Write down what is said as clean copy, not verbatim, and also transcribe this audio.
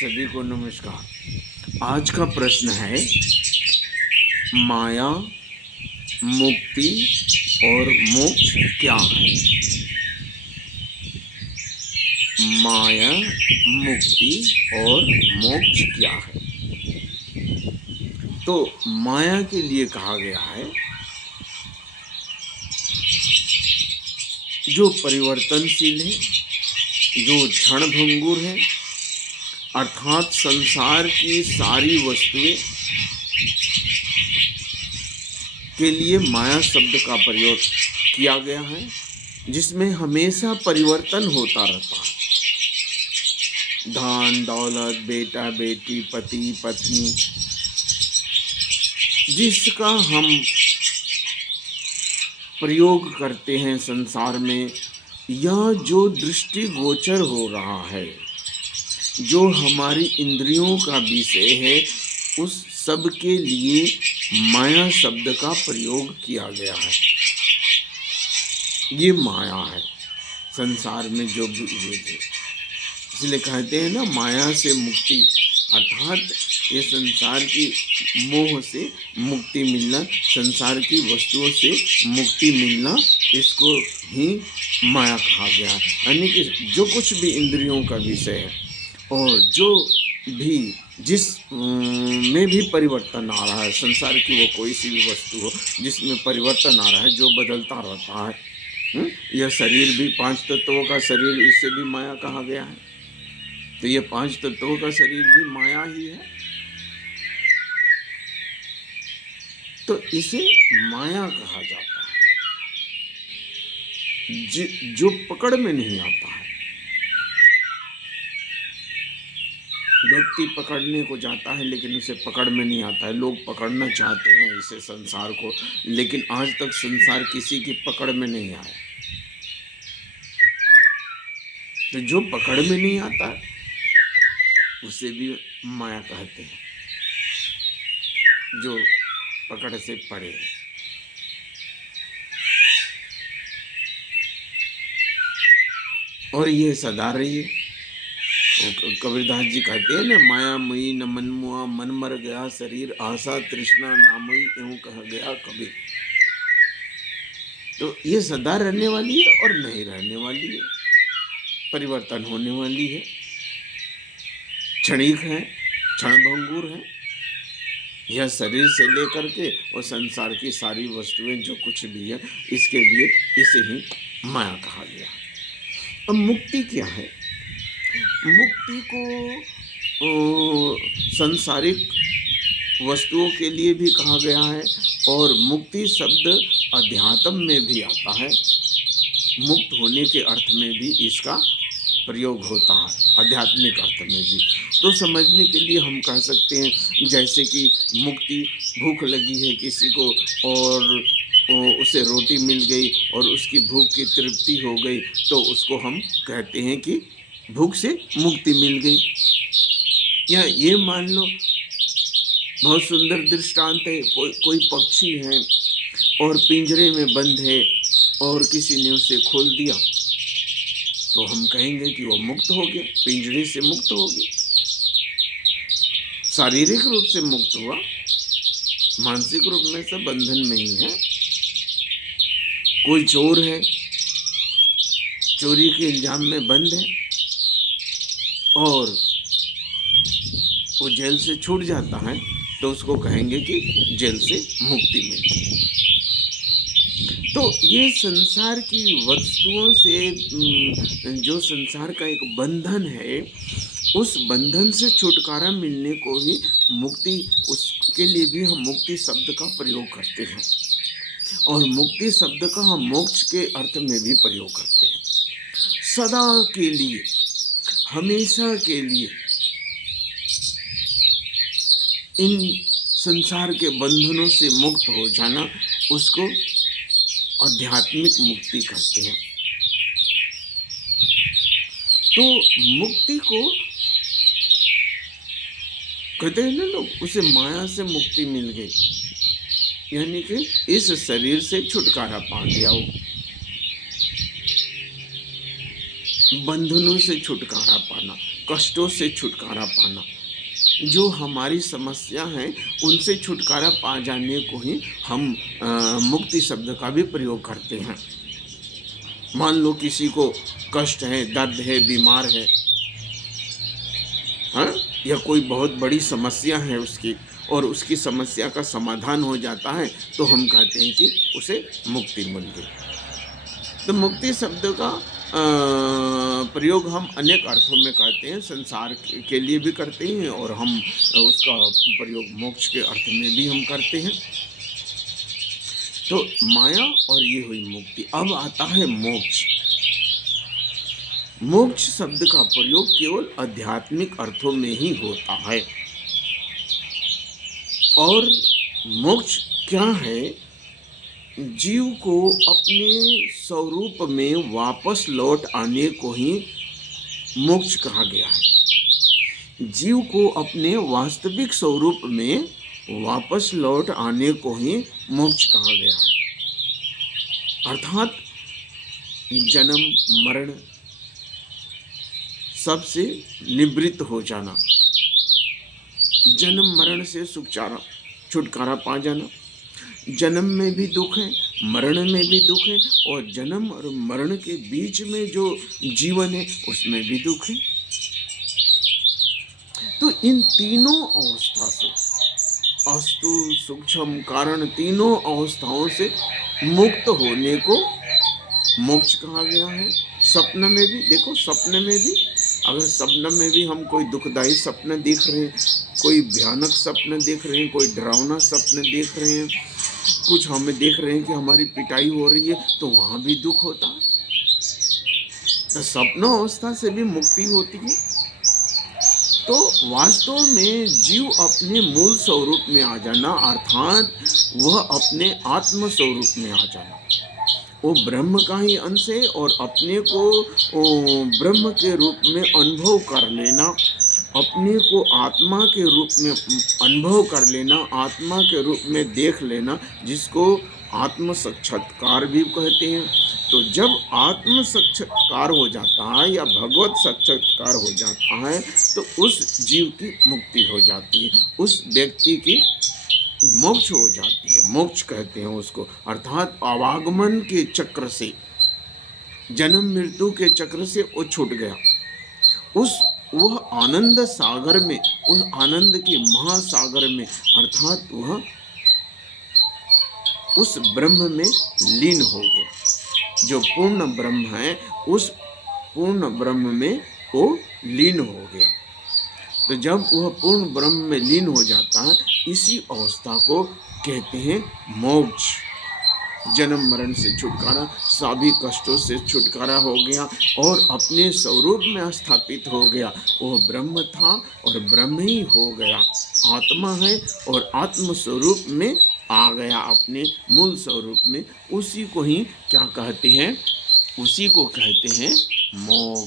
सभी को नमस्कार। आज का प्रश्न है माया, मुक्ति और मोक्ष क्या है। माया, मुक्ति और मोक्ष क्या है। तो माया के लिए कहा गया है जो परिवर्तनशील है, जो क्षणभंगुर है, अर्थात संसार की सारी वस्तुएं के लिए माया शब्द का प्रयोग किया गया है, जिसमें हमेशा परिवर्तन होता रहता है। धन दौलत, बेटा बेटी, पति पत्नी, जिसका हम प्रयोग करते हैं संसार में, या जो दृष्टि गोचर हो रहा है, जो हमारी इंद्रियों का विषय है, उस सब के लिए माया शब्द का प्रयोग किया गया है। ये माया है संसार में जो भी हुए थे। इसलिए कहते हैं ना, माया से मुक्ति, अर्थात ये संसार की मोह से मुक्ति मिलना, संसार की वस्तुओं से मुक्ति मिलना, इसको ही माया कहा गया है। यानी कि जो कुछ भी इंद्रियों का विषय है और जो भी जिस में भी परिवर्तन आ रहा है, संसार की वो कोई सी भी वस्तु हो जिसमें परिवर्तन आ रहा है, जो बदलता रहता है। यह शरीर भी 5 तत्वों का शरीर, इसे भी माया कहा गया है। तो ये 5 तत्वों का शरीर भी माया ही है। तो इसे माया कहा जाता है, जो पकड़ में नहीं आता है। व्यक्ति पकड़ने को जाता है लेकिन उसे पकड़ में नहीं आता है। लोग पकड़ना चाहते हैं इसे, संसार को, लेकिन आज तक संसार किसी की पकड़ में नहीं आया। तो जो पकड़ में नहीं आता उसे भी माया कहते हैं, जो पकड़ से परे है। और ये सदा रही है। कबीरदास जी कहते हैं ना, माया मई न मन मुआ, मन मर गया शरीर आशा तृष्णा नामई, यूं कह गया कबीर। तो ये सदा रहने वाली है और नहीं रहने वाली है, परिवर्तन होने वाली है, क्षणिक है, क्षणभंगुर है। यह शरीर से लेकर के और संसार की सारी वस्तुएं जो कुछ भी है, इसके लिए इसे ही माया कहा गया। अब मुक्ति क्या है। मुक्ति को संसारिक वस्तुओं के लिए भी कहा गया है, और मुक्ति शब्द अध्यात्म में भी आता है। मुक्त होने के अर्थ में भी इसका प्रयोग होता है, आध्यात्मिक अर्थ में भी। तो समझने के लिए हम कह सकते हैं, जैसे कि मुक्ति, भूख लगी है किसी को और उसे रोटी मिल गई और उसकी भूख की तृप्ति हो गई, तो उसको हम कहते हैं कि भूख से मुक्ति मिल गई। या ये मान लो, बहुत सुंदर दृष्टांत है, कोई पक्षी है और पिंजरे में बंद है और किसी ने उसे खोल दिया, तो हम कहेंगे कि वो मुक्त हो गया, पिंजरे से मुक्त हो गया, शारीरिक रूप से मुक्त हुआ, मानसिक रूप में से बंधन में ही है। कोई चोर है, चोरी के इल्जाम में बंद है और वो जेल से छूट जाता है, तो उसको कहेंगे कि जेल से मुक्ति मिली। तो ये संसार की वस्तुओं से जो संसार का एक बंधन है, उस बंधन से छुटकारा मिलने को ही मुक्ति, उसके लिए भी हम मुक्ति शब्द का प्रयोग करते हैं। और मुक्ति शब्द का हम मोक्ष के अर्थ में भी प्रयोग करते हैं। सदा के लिए, हमेशा के लिए इन संसार के बंधनों से मुक्त हो जाना, उसको आध्यात्मिक मुक्ति कहते हैं। तो मुक्ति को कहते हैं ना लोग, उसे माया से मुक्ति मिल गई, यानी कि इस शरीर से छुटकारा पा गया हो। बंधनों से छुटकारा पाना, कष्टों से छुटकारा पाना, जो हमारी समस्या है उनसे छुटकारा पा जाने को ही हम मुक्ति शब्द का भी प्रयोग करते हैं। मान लो किसी को कष्ट है, दर्द है, बीमार है, हाँ, या कोई बहुत बड़ी समस्या है उसकी, और उसकी समस्या का समाधान हो जाता है, तो हम कहते हैं कि उसे मुक्ति मिल गई। तो मुक्ति शब्द का प्रयोग हम अनेक अर्थों में करते हैं, संसार के लिए भी करते हैं और हम उसका प्रयोग मोक्ष के अर्थ में भी हम करते हैं। तो माया और ये हुई मुक्ति। अब आता है मोक्ष। मोक्ष शब्द का प्रयोग केवल आध्यात्मिक अर्थों में ही होता है। और मोक्ष क्या है? जीव को अपने स्वरूप में वापस लौट आने को ही मोक्ष कहा गया है। जीव को अपने वास्तविक स्वरूप में वापस लौट आने को ही मोक्ष कहा गया है। अर्थात जन्म मरण सबसे निवृत्त हो जाना, जन्म मरण से छुटकारा पा जाना। जन्म में भी दुख है, मरण में भी दुख है, और जन्म और मरण के बीच में जो जीवन है उसमें भी दुख है। तो इन तीनों अवस्था से, अस्तु सूक्ष्म कारण, तीनों अवस्थाओं से मुक्त होने को मोक्ष कहा गया है। स्वप्न में भी देखो, स्वप्न में भी अगर स्वप्न में भी हम कोई दुखदायी स्वप्न देख रहे हैं, कोई भयानक स्वप्न देख रहे हैं, कोई डरावना स्वप्न देख रहे हैं, कुछ हमें देख रहे हैं कि हमारी पिटाई हो रही है, तो वहाँ भी दुख होता है। तो स्वप्न अवस्था से भी मुक्ति होती है। तो वास्तव में जीव अपने मूल स्वरूप में आ जाना, अर्थात वह अपने आत्म स्वरूप में आ जाना, वो ब्रह्म का ही अंश है, और अपने को ब्रह्म के रूप में अनुभव कर लेना, अपने को आत्मा के रूप में अनुभव कर लेना, आत्मा के रूप में देख लेना, जिसको आत्म साक्षात्कार भी कहते हैं। तो जब आत्म साक्षात्कार हो जाता है या भगवत साक्षात्कार हो जाता है, तो उस जीव की मुक्ति हो जाती है, उस व्यक्ति की मोक्ष हो जाती है। मोक्ष कहते हैं उसको, अर्थात आवागमन के चक्र से, जन्म मृत्यु के चक्र से वो छूट गया, वह आनंद सागर में, उस आनंद के महासागर में, अर्थात वह उस ब्रह्म में लीन हो गया। जो पूर्ण ब्रह्म है, उस पूर्ण ब्रह्म में वो लीन हो गया। तो जब वह पूर्ण ब्रह्म में लीन हो जाता है, इसी अवस्था को कहते हैं मोक्ष। जन्म मरण से छुटकारा, सभी कष्टों से छुटकारा हो गया और अपने स्वरूप में स्थापित हो गया। वो ब्रह्म था और ब्रह्म ही हो गया, आत्मा है और आत्म स्वरूप में आ गया, अपने मूल स्वरूप में। उसी को ही क्या कहते हैं? उसी को कहते हैं मोक्ष।